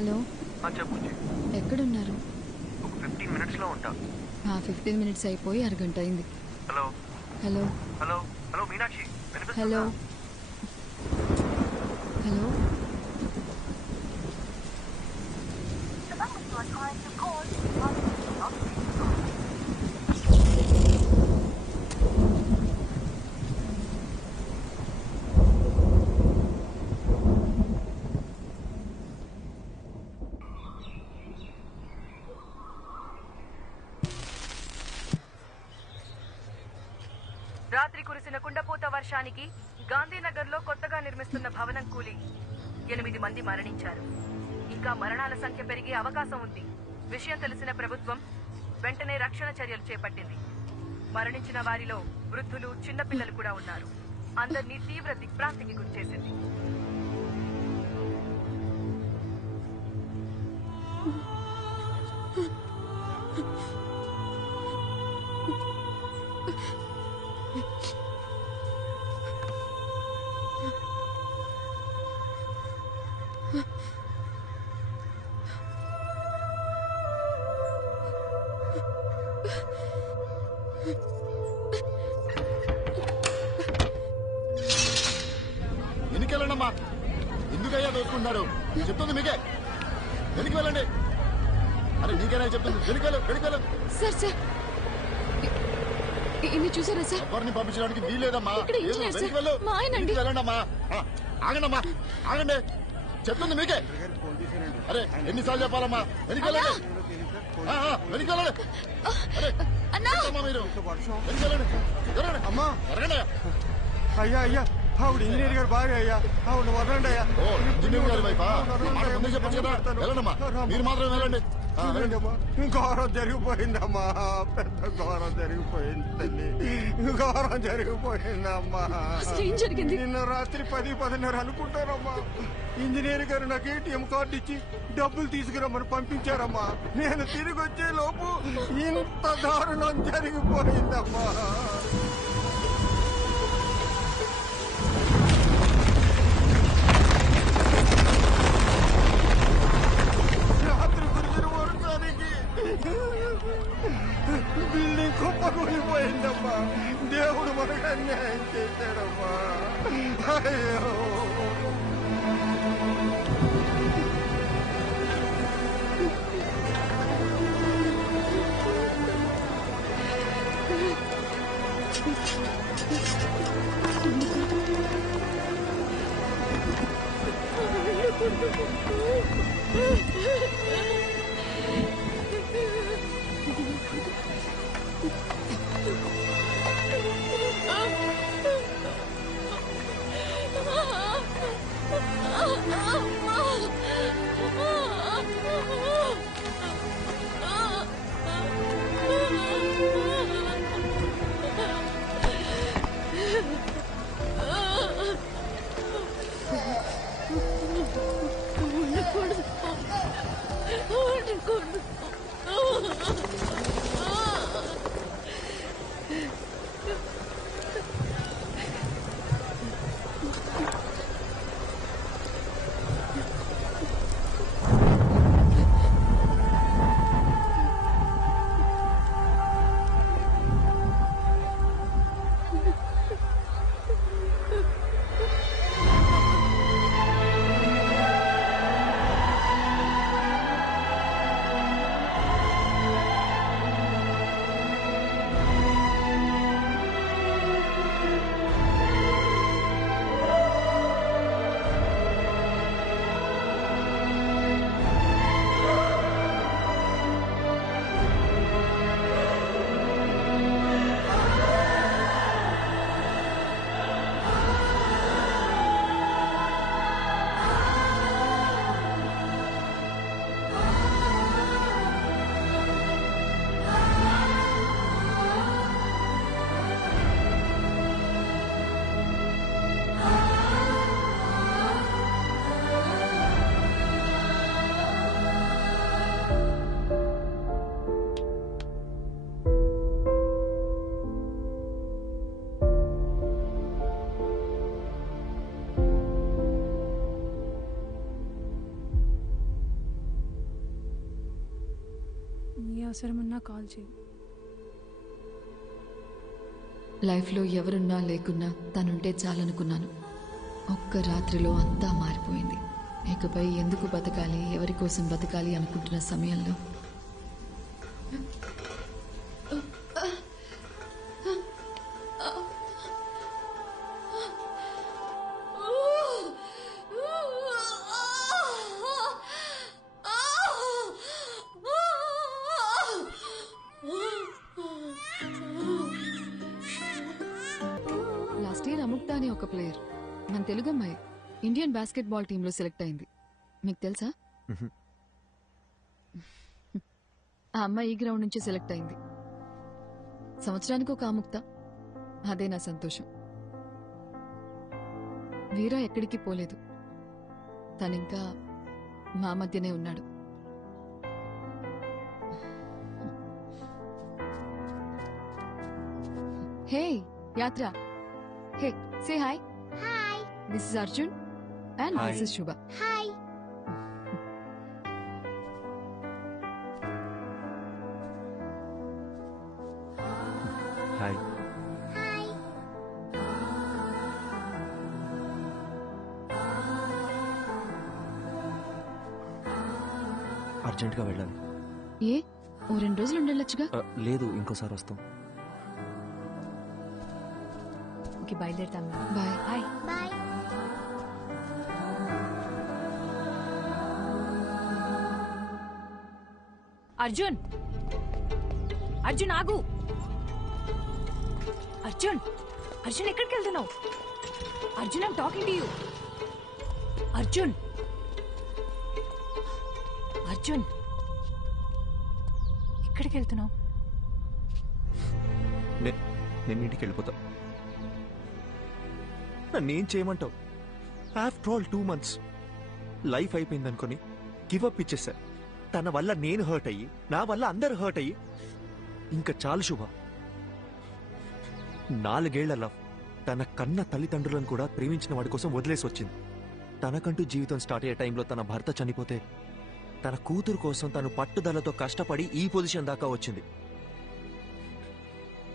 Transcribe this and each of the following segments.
Hello చెప్పు. ఎక్కడున్నారు? ఒక 15 మినిట్స్లో ఉంటా. 15 మినిట్స్ అయిపోయి అరగంట అయింది. Hello hello hello hello Meenakshi, hello hello రాత్రి కురిసిన కుండపోత వర్షానికి గాంధీనగర్లో కొత్తగా నిర్మిస్తున్న భవనం కూలి 8 మంది మరణించారు. ఇంకా మరణాల సంఖ్య పెరిగే అవకాశం ఉంది. విషయం తెలిసిన ప్రభుత్వం వెంటనే రక్షణ చర్యలు చేపట్టింది. మరణించిన వారిలో వృద్ధులు, చిన్నపిల్లలు కూడా ఉన్నారు. అందరినీ తీవ్ర దిగ్భ్రాంతికి గురిచేసింది. ఎన్నికెళ్ళండమ్మా. ఎందుకయ్యా దోచుకుంటున్నారు? చెప్తుంది మీకే. వెనక్కి వెళ్ళండి. అరే నీకేనా చెప్తుంది? వెనకెళ్ళు. సార్ సార్ ఇన్ని చూసారా సార్? ఎవరిని పంపించడానికి వీల్లేదమ్మా. వెనక్కి వెళ్ళండమ్మా. ఆగండి. చెప్తుంది మీకే. అరే ఎన్నిసార్లు చెప్పాలమ్మా? వెనకెళ్ళండి. అరే మీరు వెనకెళ్ళండి. అమ్మా జరగండి. అయ్యా ఆవిడ ఇంజనీర్ గారు బాగా అయ్యా. ఆవిడ వదలండి అయ్యా. ఇంజనీర్ గారి వైపా ముందు చెప్పచ్చు కదా. వెళ్ళండమ్మా. మీరు మాత్రం వెళ్ళండి. ఘోరం జరిగిపోయిందమ్మా. పెద్ద ఘోరం జరిగిపోయింది తల్లి. ఘోరం జరిగిపోయిందమ్మా. నిన్న రాత్రి 10-10:30 అనుకుంటారమ్మా. ఇంజనీర్ గారు నాకు ఏటీఎం కార్డు ఇచ్చి డబ్బులు తీసుకురమ్మని పంపించారమ్మా. నేను తిరిగి వచ్చే లోపు ఇంత దారుణం జరిగిపోయిందమ్మా. బిల్డింగ్ కుప్పకూలిపోయిందమ్మా. దేవుడు మనకు అన్యాయం చేశాడమ్మా. అయ్యో అవసరం ఉన్నా కాల్ చేయి. లైఫ్లో ఎవరున్నా లేకున్నా తనుంటే చాలనుకున్నాను. ఒక్క రాత్రిలో అంతా మారిపోయింది. ఇకపై ఎందుకు బతకాలి, ఎవరి కోసం బతకాలి అనుకుంటున్న సమయంలో లాస్ట్ ఇయర్ అముక్త అనే ఒక ప్లేయర్, మన తెలుగు అమ్మాయి, ఇండియన్ బాస్కెట్బాల్ టీంలో సెలెక్ట్ అయింది. మీకు తెలుసా? ఆ అమ్మాయి ఈ గ్రౌండ్ నుంచి సెలెక్ట్ అయింది. సంవత్సరానికి ఒక అముక్త, అదే నా సంతోషం. వీరా ఎక్కడికి పోలేదు, తనింకా మా మధ్యనే ఉన్నాడు. Hey Yatra, hey say hi. Hi. This is Arjun and Hi. This is Shubha. Hi. Hi. Hi. అర్జెంట్గా వెళ్ళాలి. ఏ ఓ 2 రోజులు ఉండొచ్చుగా. లేదు, ఇంకోసారి వస్తాం. ఓకే, బయలుదేరుతాం. Bye. Hi. Bye. Arjun, Arjun ఆగు. అర్జున్, అర్జున్ ఎక్కడికి వెళ్తున్నావు? Arjun, I'm talking to you. Arjun, Arjun ఎక్కడికి వెళ్తున్నావు? నేను ఇంటికి వెళ్ళిపోతా. నన్నేం చేయమంటావు? ఆఫ్టర్ ఆల్ 2 months లైఫ్ అయిపోయిందనుకొని గివప్ ఇచ్చేసా. తన వల్ల నేను హర్ట్ అయ్యి, నా వల్ల అందరు హర్ట్ అయ్యి, ఇంకా చాలు శుభ. 4 ఏళ్ల లవ్ తన కన్న తల్లిదండ్రులను కూడా ప్రేమించిన వాడి కోసం వదిలేసి వచ్చింది. తనకంటూ జీవితం స్టార్ట్ అయ్యే టైంలో తన భర్త చనిపోతే తన కూతురు కోసం తను పట్టుదలతో కష్టపడి ఈ పొజిషన్ దాకా వచ్చింది.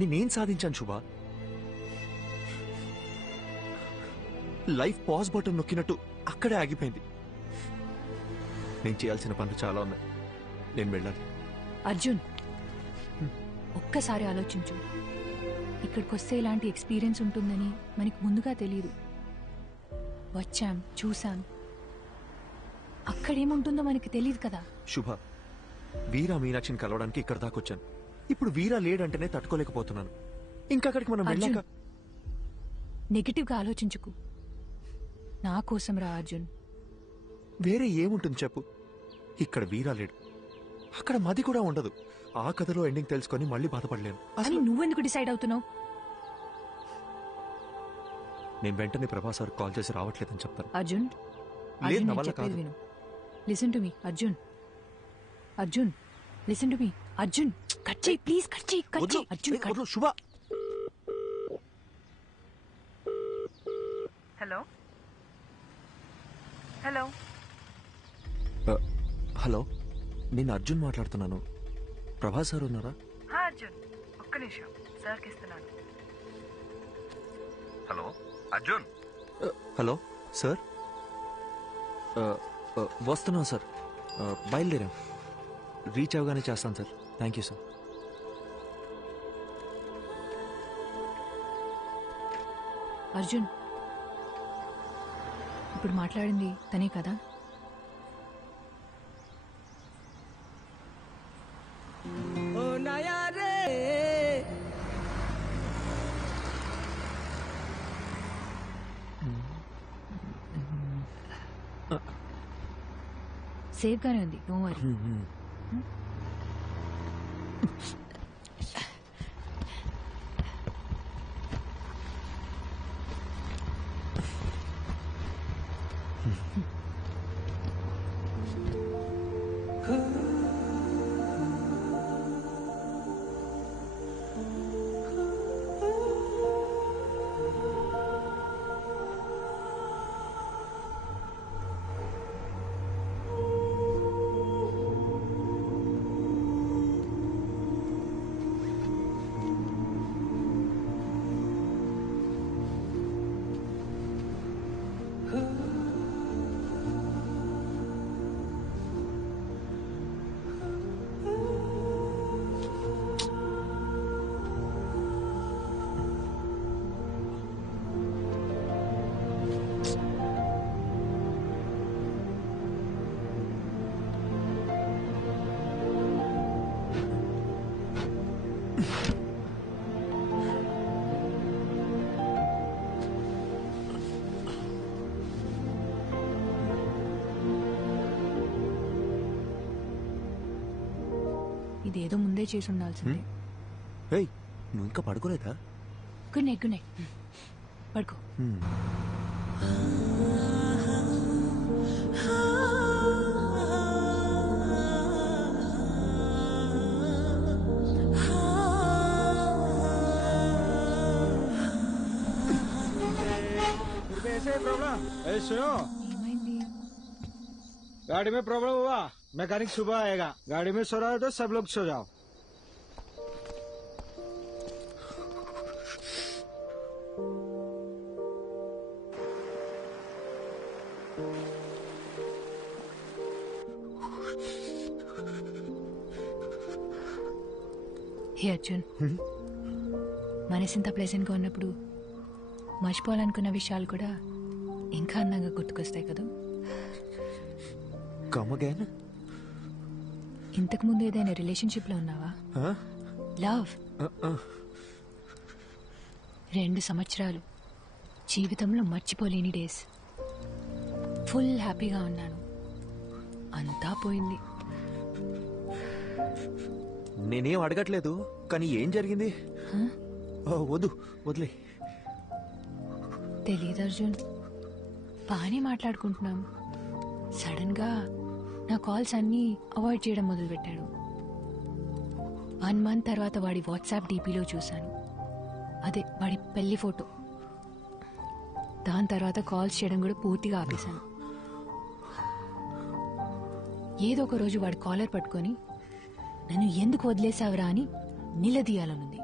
నేనేం సాధించాను శుభ? లైఫ్ పాజ్ బటన్ నొక్కినట్టు అక్కడే ఆగిపోయింది. నేను చేయాల్సిన పనులు చాలా ఉన్నాయి. నేను వెళ్ళాలి. అర్జున్, ఒక్కసారి ఆలోచించు. ఇక్కడికి వస్తే ఇలాంటి ఎక్స్పీరియన్స్ ఉంటుందని మనకి ముందుగా తెలియదు. వచ్చాం, చూసాం, అక్కడేముంటుందో మనకి తెలియదు కదా. శుభ, వీరా మీనాక్షిని కలవడానికి ఇక్కడ దాకా వచ్చాను. ఇప్పుడు వీరా లేడంటేనే తట్టుకోలేకపోతున్నాను. ఇంకా అక్కడికి మనం వెళ్ళాక నెగటివ్ గా ఆలోచించుకు. నా కోసం రా అర్జున్. వేరే ఏముంటుంది చెప్పు? ఇక్కడ వీరా లేడు, అక్కడ మది కూడా ఉండదు. ఆ కథలో ఎండింగ్ తెలుసుకొని మళ్ళీ బాధపడలేను. అని అసలు నువ్వెందుకు డిసైడ్ అవుతున్నావు? నేను వెంటనే ప్రభాస్ సార్ కాల్ చేసి రావట్లేదని చెప్తాను. అర్జున్, లేదు, అర్జున్, నా నేను వల్ల చెప్పేది కాదు. విను. Listen to me Arjun. Arjun, listen to me Arjun. Cut చేయి ప్లీజ్, కట్ చేయి, కట్ వద్దు, చేయి అర్జున్. ఏ, వద్దు, శుభ. Hello, hello. హలో, నేను అర్జున్ మాట్లాడుతున్నాను. ప్రభాస్ సార్ ఉన్నారా? అర్జున్, ఒక్క నిమిషం, సార్కి ఇస్తున్నాను. హలో అర్జున్. హలో సార్, వస్తున్నాం సార్. బయలుదేరాం. రీచ్ అవగానే చేస్తాను sir. Thank you sir. Arjun, ఇప్పుడు మాట్లాడింది తనే కదా? సేఫ్ గానే ఉంది, డోంట్ వరీ. ఇదేదో ముందే చేసి ఉండాల్సిందే. ఏయ్ నువ్వు ఇంకా పడుకోలేదా? Good night, good night. పడుకో. ऐसे प्रॉब्लम ए सुनो, ఏమైంది? गाड़ी में प्रॉब्लम हुआ, मैकेनिक सुबह आएगा. गाड़ी में सो रहा हो तो सब लोग सो जाओ. హే అర్జున్, మనసింత ప్లెజెంట్గా ఉన్నప్పుడు మర్చిపోవాలనుకున్న విషయాలు కూడా ఇంకా అందంగా గుర్తుకొస్తాయి కదా. Come again. ఇంతకు ముందు ఏదైనా రిలేషన్షిప్ లో ఉన్నావా? లవ్ 2 సంవత్సరాలు జీవితంలో మర్చిపోలేని డేస్. ఫుల్ హ్యాపీగా ఉన్నాను. అంతా పోయింది. నేనేం అడగట్లేదు, కానీ ఏం జరిగింది? వద్దు వదిలే. తెలీదు అర్జున్, బాగానే మాట్లాడుకుంటున్నాం. సడన్ గా నా కాల్స్ అన్నీ అవాయిడ్ చేయడం మొదలుపెట్టాడు. 1 మంత్ తర్వాత వాడి వాట్సాప్ డీపీలో చూశాను, అదే వాడి పెళ్లి ఫోటో. దాని తర్వాత కాల్స్ చేయడం కూడా పూర్తిగా ఆపేశాను. ఏదో ఒక రోజు వాడి కాలర్ పట్టుకొని నన్ను ఎందుకు వదిలేసావురా అని నిలదీయాలనుంది.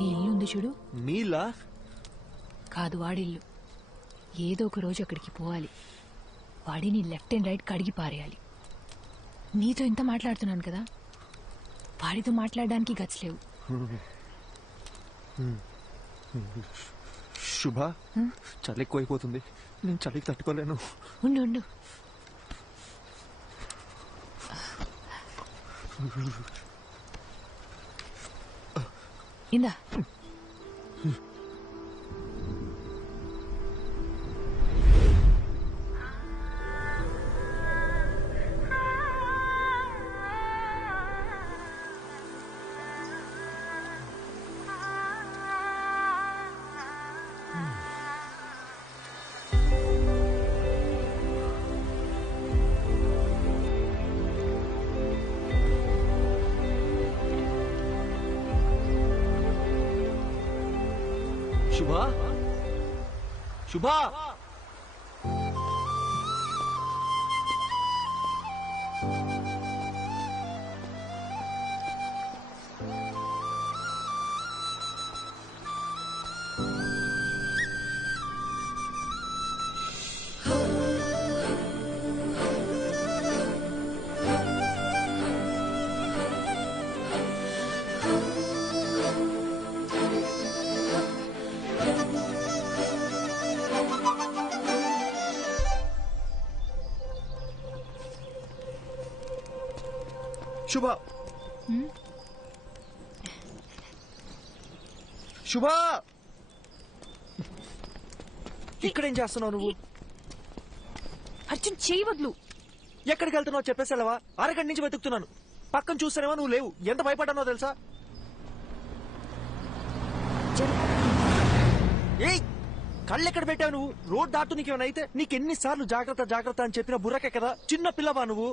ఈ ఇల్లు ఉంది చూడు, మీలా కాదు వాడిల్లు. ఏదో ఒక రోజు అక్కడికి పోవాలి. వాడిని లెఫ్ట్ అండ్ రైట్ కడిగి పారేయాలి. నీతో ఇంత మాట్లాడుతున్నాను కదా, వాడితో మాట్లాడడానికి గట్స్ లేవు. శుభ, చలి ఎక్కువైపోతుంది. నేను చలికి తట్టుకోలేను. ఉండు ఉండు. ఇందా. శుభ, శుభ, శుభ, శుభ, ఇక్కడేం చేస్తున్నావు నువ్వు? అర్జున్ చేయి వదులు. ఎక్కడికి వెళ్తున్నావు చెప్పేసావా? అరగంట నుంచి వెతుకుతున్నాను. పక్కన చూస్తానేమో నువ్వు లేవు. ఎంత భయపడ్డానో తెలుసా? ఏయ్, కళ్ళెక్కడ పెట్టావు నువ్వు? రోడ్ దాటు నీకేమైనా అయితే నీకెన్నిసార్లు జాగ్రత్త జాగ్రత్త అని చెప్పిన బుర్రకే కదా. చిన్న పిల్లవా నువ్వు?